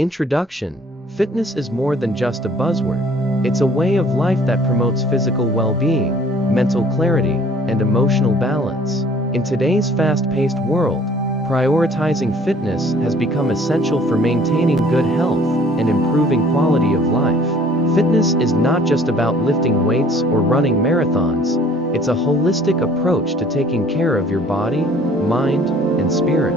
Introduction. Fitness is more than just a buzzword. It's a way of life that promotes physical well-being, mental clarity, and emotional balance. In today's fast-paced world, prioritizing fitness has become essential for maintaining good health and improving quality of life. Fitness is not just about lifting weights or running marathons. It's a holistic approach to taking care of your body, mind, and spirit.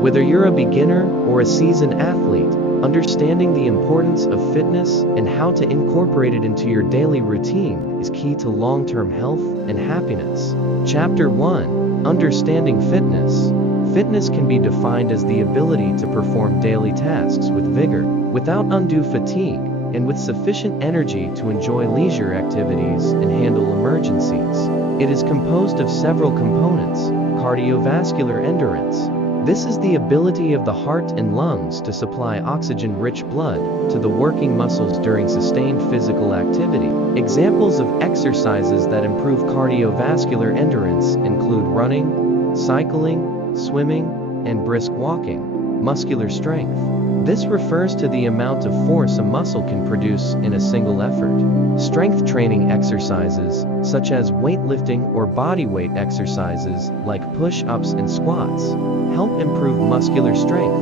Whether you're a beginner or a seasoned athlete, understanding the importance of fitness and how to incorporate it into your daily routine is key to long-term health and happiness. Chapter 1. Understanding fitness. Fitness can be defined as the ability to perform daily tasks with vigor, without undue fatigue, and with sufficient energy to enjoy leisure activities and handle emergencies. It is composed of several components. Cardiovascular endurance. This is the ability of the heart and lungs to supply oxygen-rich blood to the working muscles during sustained physical activity. Examples of exercises that improve cardiovascular endurance include running, cycling, swimming, and brisk walking. Muscular strength. This refers to the amount of force a muscle can produce in a single effort. Strength training exercises, such as weightlifting or body weight exercises like push-ups and squats, help improve muscular strength.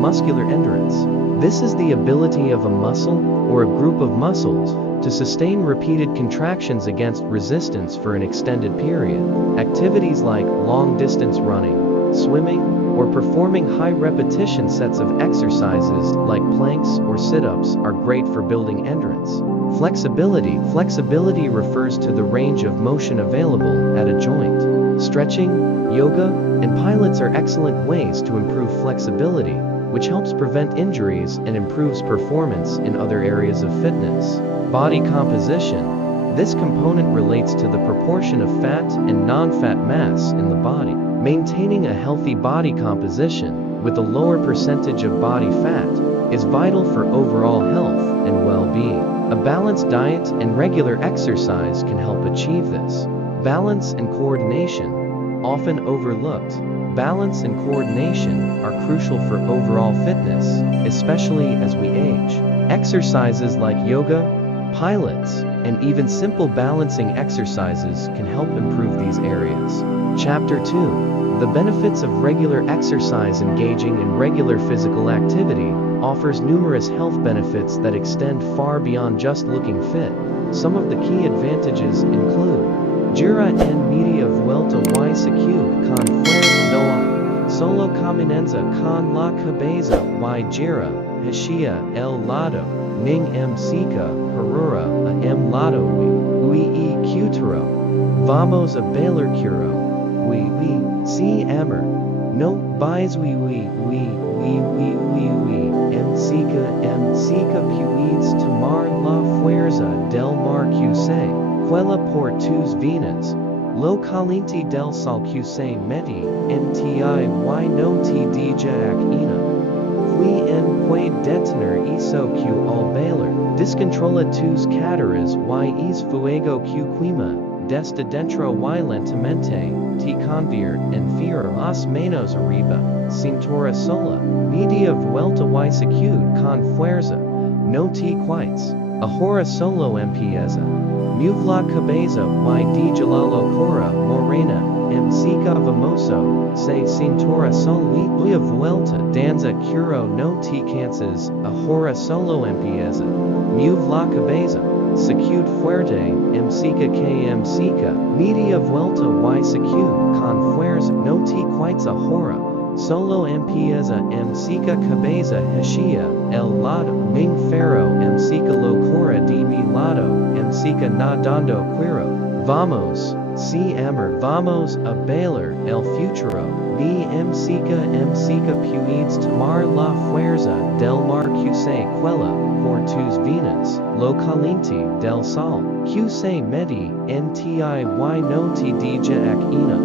Muscular endurance. This is the ability of a muscle or a group of muscles to sustain repeated contractions against resistance for an extended period. Activities like long-distance running, swimming, or performing high-repetition sets of exercises like planks or sit-ups are great for building endurance. Flexibility. Flexibility refers to the range of motion available at a joint. Stretching, yoga, and pilates are excellent ways to improve flexibility, which helps prevent injuries and improves performance in other areas of fitness. Body composition. This component relates to the proportion of fat and non-fat mass in the body. Maintaining a healthy body composition with a lower percentage of body fat is vital for overall health and well-being. A balanced diet and regular exercise can help achieve this. Balance and coordination. Often overlooked, balance and coordination are crucial for overall fitness, especially as we age. Exercises like yoga, pilates, and even simple balancing exercises can help improve these areas. Chapter 2. The benefits of regular exercise. Engaging in regular physical activity offers numerous health benefits that extend far beyond just looking fit. Some of the key advantages include Gira en media vuelta y secu con fuerza noa, solo caminenza con la cabeza y gira, hacia el lado, ning msika, harura a lado y cutero. Vamos a bailar curo. Si amor. No buys msika puides tomar la fuerza del mar qc, quella por tus venas, lo caliente del sol qc meti, nti y no te deja ina. Quien puede detener eso q al bailar, descontrola tus caderas y es fuego q quima, desde dentro y lentamente, te convierte en fiera las manos arriba, cintura sola, media vuelta y secu con fuerza, no te quites, ahora solo empieza, mueve la cabeza y deja la locura morena, msika famoso, se cintura sola y vuelta danza curo no te cansas, ahora solo empieza, mueve la cabeza. Secued fuerte, msika media vuelta y secu con fuerza, no te quites ahora, solo empieza msika cabeza hacia el lado, ming ferro msika locura de mi lado, msika nadando quiero, vamos, si amor, vamos a bailar el futuro, ni msika puides tomar la fuerza del mar qc quella, por tus venas, lo caliente del sol, qc meti, nti y no te deja ina.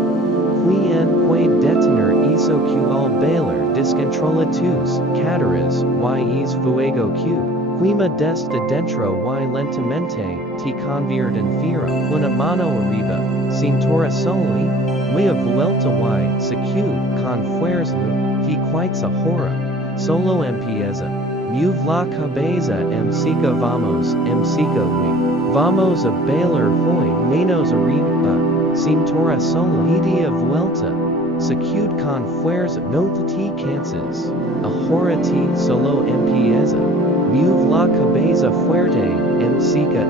Quien puede detener eso q al bailar, descontrola tus caderas y es fuego q, quima desde dentro y lentamente, te convierte en fiera, una mano arriba, cintura soli, y vuelta y secu con fuerza, te quites ahora, solo empieza. Muvla cabeza msika vamos, msika we. Vamos a bailar hoy, menos arriba, cintura solo, idia vuelta. Secude con fuerza, no te cansas. Ahora ti solo empieza. Mueve la cabeza fuerte, msika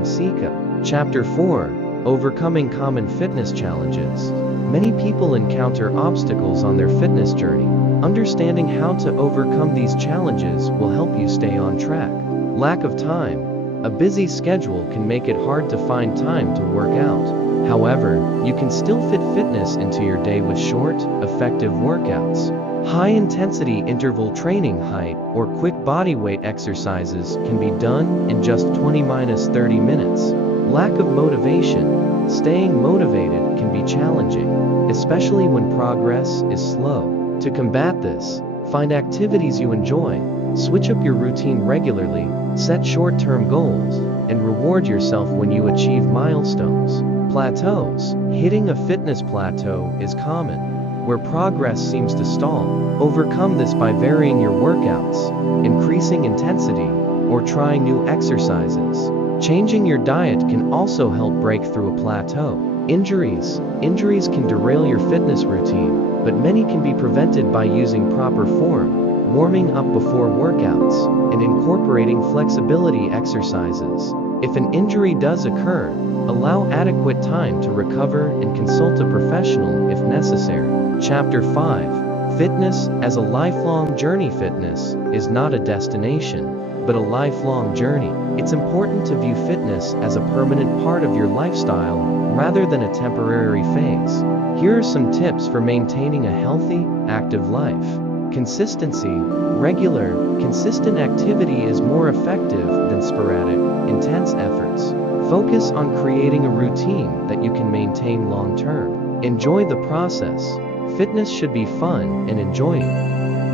msika. Chapter 4. Overcoming common fitness challenges. Many people encounter obstacles on their fitness journey. Understanding how to overcome these challenges will help you stay on track. Lack of time. A busy schedule can make it hard to find time to work out. However, you can still fit fitness into your day with short, effective workouts. High-intensity interval training height or quick bodyweight exercises can be done in just 20-30 minutes. Lack of motivation. Staying motivated can be challenging, especially when progress is slow. To combat this, find activities you enjoy, switch up your routine regularly, set short-term goals, and reward yourself when you achieve milestones. Plateaus. Hitting a fitness plateau is common, where progress seems to stall. Overcome this by varying your workouts, increasing intensity, or trying new exercises. Changing your diet can also help break through a plateau. Injuries. Injuries can derail your fitness routine, but many can be prevented by using proper form, warming up before workouts, and incorporating flexibility exercises. If an injury does occur, allow adequate time to recover and consult a professional if necessary. Chapter 5. Fitness as a lifelong journey. Fitness is not a destination, but a lifelong journey. It's important to view fitness as a permanent part of your lifestyle rather than a temporary phase. Here are some tips for maintaining a healthy, active life. Consistency. Regular, consistent activity is more effective than sporadic, intense efforts. Focus on creating a routine that you can maintain long-term. Enjoy the process. Fitness should be fun and enjoyable,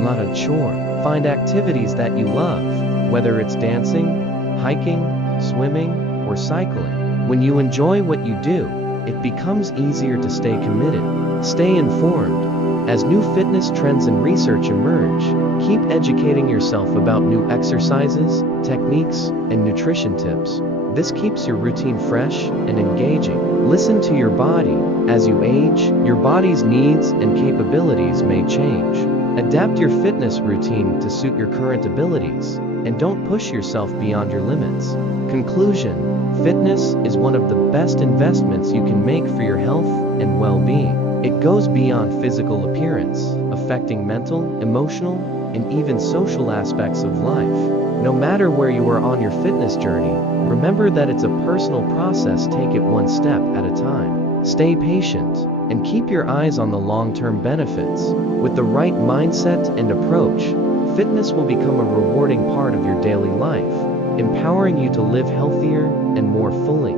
not a chore. Find activities that you love, whether it's dancing, hiking, swimming, or cycling. When you enjoy what you do, it becomes easier to stay committed. Stay informed. As new fitness trends and research emerge, keep educating yourself about new exercises, techniques, and nutrition tips. This keeps your routine fresh and engaging. Listen to your body. As you age, your body's needs and capabilities may change. Adapt your fitness routine to suit your current abilities, and don't push yourself beyond your limits. Conclusion. Fitness is one of the best investments you can make for your health and well-being. It goes beyond physical appearance, affecting mental, emotional, and even social aspects of life. No matter where you are on your fitness journey, remember that it's a personal process. Take it one step at a time. Stay patient, and keep your eyes on the long-term benefits. With the right mindset and approach, fitness will become a rewarding part of your daily life, empowering you to live healthier and more fully.